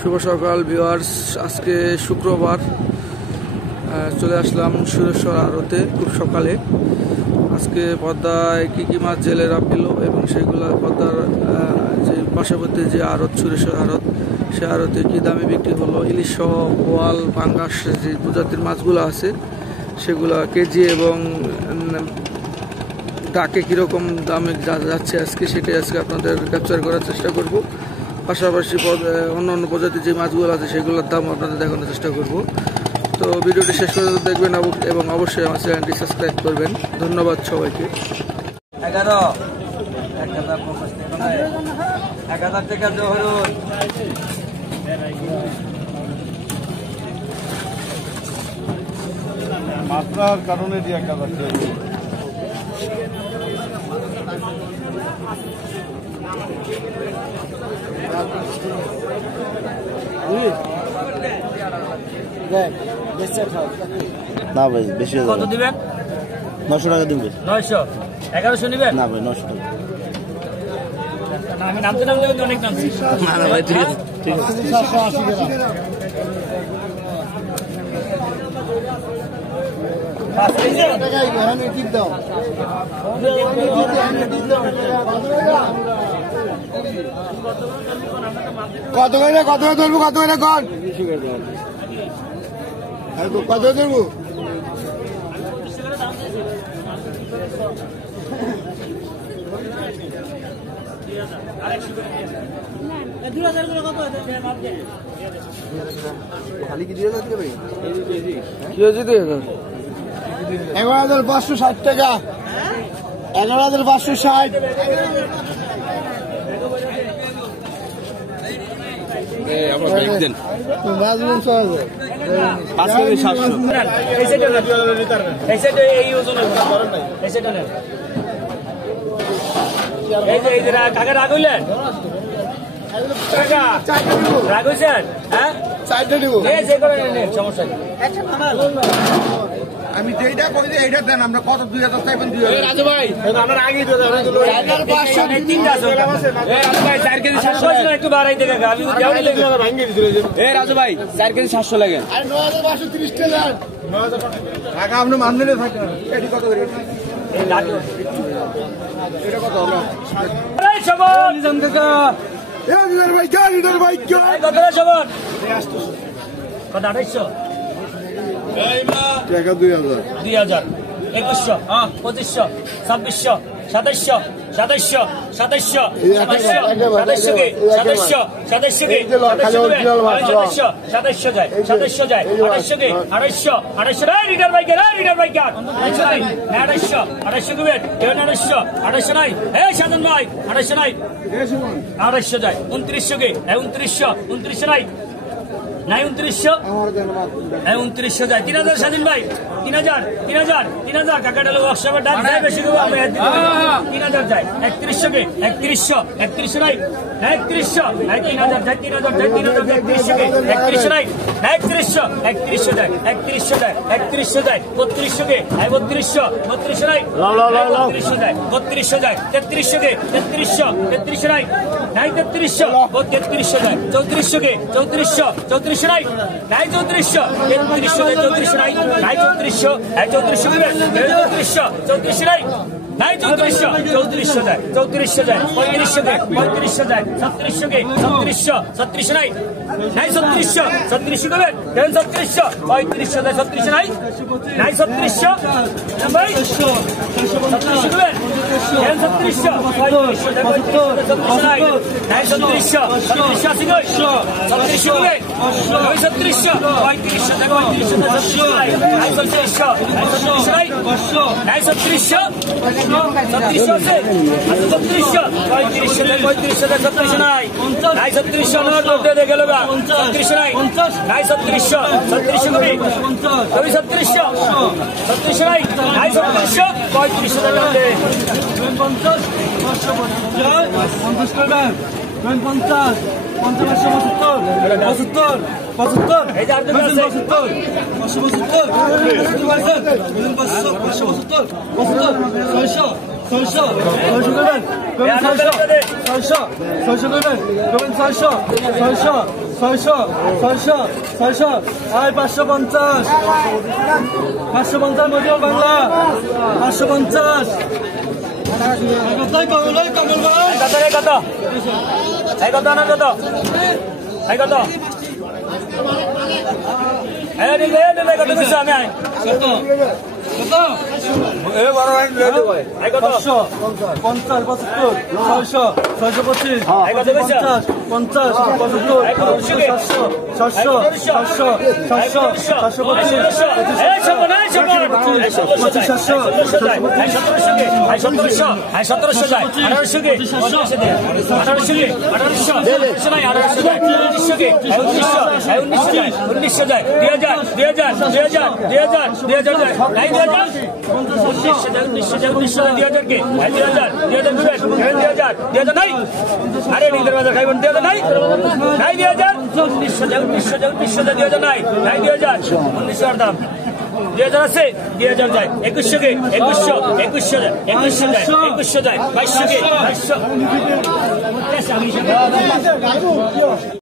শুভ সকাল ভিউয়ার্স, আজকে শুক্রবার চলে আসলাম সুরেশ্বর আড়তে খুব সকালে। আজকে পদ্মায় কী মাছ জেলেরা পেল এবং সেগুলো পদ্মার যে পার্শ্ববর্তী যে আড়ত সুরেশ্বর আড়ত, সে আড়তে কী দামে বিক্রি হলো, ইলিশ সহ বোয়াল পাঙ্গাস যে প্রজাতির মাছগুলো আছে সেগুলো কেজি এবং ডাকে কীরকম দামে যাচ্ছে আজকে সেটাই আজকে আপনাদের ক্যাপচার করার চেষ্টা করব। পাশাপাশি অন্য প্রজাতির যে মাছগুলো আছে সেগুলোর দাম আপনাদের দেখানোর চেষ্টা করব। তো ভিডিওটি শেষ পর্যন্ত দেখবেন এবং অবশ্যই আমার চ্যানেলটি সাবস্ক্রাইব করবেন। ধন্যবাদ সবাইকে। 1000 টাকা ধরুন। মাত্রার কারণে দিয়ে 1000 টাকা না ভাই বেশি কত দিবেন? 900 টাকা দিন ভাই। 900 1100 নিবেন না ভাই 900 টাকা। আমি নামতে অনেক নামছি। না না ভাই ঠিক আছে ঠিক আছে 780 কত করে ধরবো কত করে কর কত ধরবো খালি কি দিয়ে যাচ্ছে ভাই? কি হয়েছে? 11,560 টাকা। 11,560। কাকা রাগ হইলেন? রাগ হয়েছেন? হ্যাঁ সমস্যা নেই। আমি যেটা কই যে এইটা দেন, আমরা কত 2000 চাইবেন? 2000 রাজু ভাই আমরা আগে 4 কেজি 700 একটু বাড়াই দেবে। আমি রাজু ভাই 4 কেজি 700 লাগে। 9,530 টাকা। 9,000 টাকা আপনি মানলে থাকে। এটি কত করে? এটা কত আমরা? এই সবন নিজাম কাকা লিডার ভাই কত সবন কত 2800 টাকা 2000 2000 2100 2500 2600 2700 2700 2700 2700 কে 2700 2700 কে 2700 যায় 2700 যায় 2800 কে 2800 লিডার ভাই কে লিডার ভাই কে 2800 কে বেট 2800 নাই এই সাধন ভাই 2800 নাই 2800 যায় 2900 কে 2900 নাই নাই 2900 2900 যায় 3000 স্বাধীন ভাই 3000 কাকা ডালো ওয়ার্কশপে ডাক যায় বেশি দেবো আমি 3000 যায় 3100 কে 3100 নাই 3100 নাই 3000 যায় 3000 যায় 3100 কে 3100 নাই 3100 যায় 3100 যায় 3200 কে 3200 নাই 3200 যায় 3200 যায় 3300 কে 3300 নাই 3300 যায় 3400 কে 3400 নাই 3400 যায় 3400 নাই 3400 নাই নাই 3400 যায় 3400 যায় 3500 কে 3500 যায় 3700 কে 3700 নাই নাই 3700 কে 3700 3500 যায় 3700 নাই নাই 3700 ভাই 3700 কে 3700 3500 নাই নাই 3700 আসি গো 3700 কে 3700 3500 যায় 3500 নাই 3700 নাই 3700 নাই 3700 নোট দিয়ে গেল 3700 নাই 3700 কবি 3700 নাই 3700 3500 টাকা দে 50 এই যে আপনি 600 600 আয় 550 মজুর বাংলা 550 কমল ভাই কত না কত কত কত বেশি আমি আয় কত এ বড় ভাই লেটে ভাই 500 50 75 600 625 50 75 দাম 2000 আছে 2000 যায় 2100 কে 2100 যায় 2200 যায় 2200 কে 2200